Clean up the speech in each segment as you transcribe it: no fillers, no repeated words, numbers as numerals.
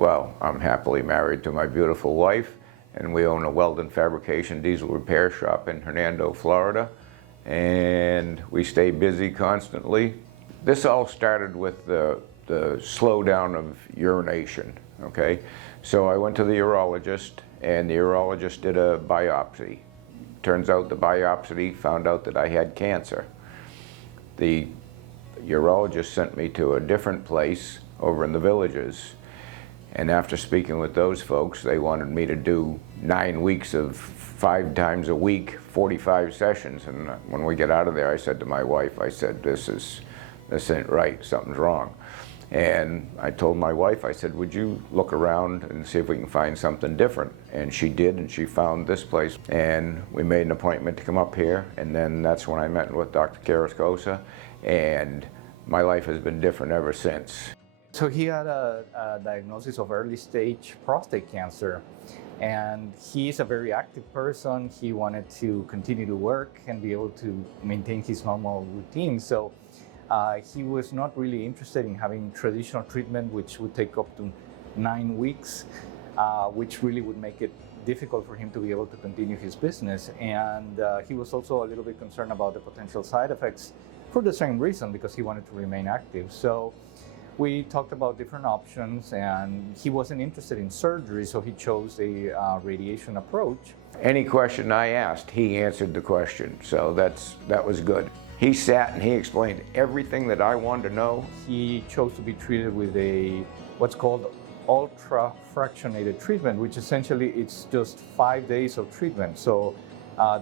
Well, I'm happily married to my beautiful wife, and we own a welding fabrication diesel repair shop in Hernando, Florida, and we stay busy constantly. This all started with the slowdown of urination, okay? So I went to the urologist, and the urologist did a biopsy. Turns out the biopsy found out that I had cancer. The urologist sent me to a different place over in the Villages. And after speaking with those folks, they wanted me to do 9 weeks of 5 times a week, 45 sessions. And when we get out of there, I said to my wife, I said, this ain't right, something's wrong. And I told my wife, I said, would you look around and see if we can find something different? And she did, and she found this place. And we made an appointment to come up here, and then that's when I met with Dr. Carrascosa, and my life has been different ever since. So he had a diagnosis of early stage prostate cancer, and he's a very active person. He wanted to continue to work and be able to maintain his normal routine. So he was not really interested in having traditional treatment, which would take up to 9 weeks, which really would make it difficult for him to be able to continue his business. And he was also a little bit concerned about the potential side effects for the same reason, because he wanted to remain active. So we talked about different options, and he wasn't interested in surgery, so he chose a radiation approach. Any question I asked, he answered the question, so that was good. He sat and he explained everything that I wanted to know. He chose to be treated with what's called ultra-fractionated treatment, which essentially it's just 5 days of treatment. So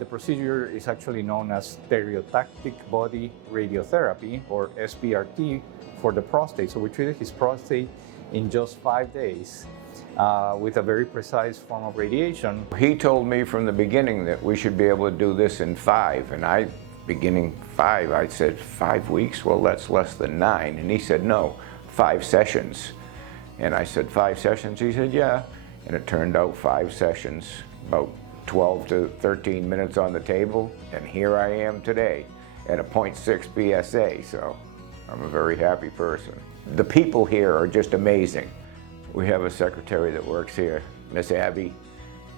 the procedure is actually known as stereotactic body radiotherapy, or SBRT, for the prostate. So we treated his prostate in just 5 days with a very precise form of radiation. He told me from the beginning that we should be able to do this in 5, and beginning 5, I said, 5 weeks? Well, that's less than 9. And he said, no, 5 sessions. And I said, 5 sessions? He said, yeah. And it turned out 5 sessions, about 12 to 13 minutes on the table, and here I am today at a 0.6 PSA, so I'm a very happy person. The people here are just amazing. We have a secretary that works here, Miss Abby.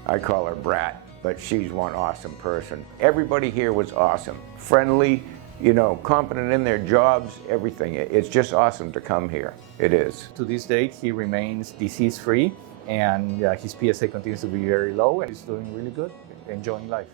I call her Brat, but she's one awesome person. Everybody here was awesome, friendly, you know, competent in their jobs, everything. It's just awesome to come here. It is. To this date, he remains disease-free, and his PSA continues to be very low, and he's doing really good, enjoying life.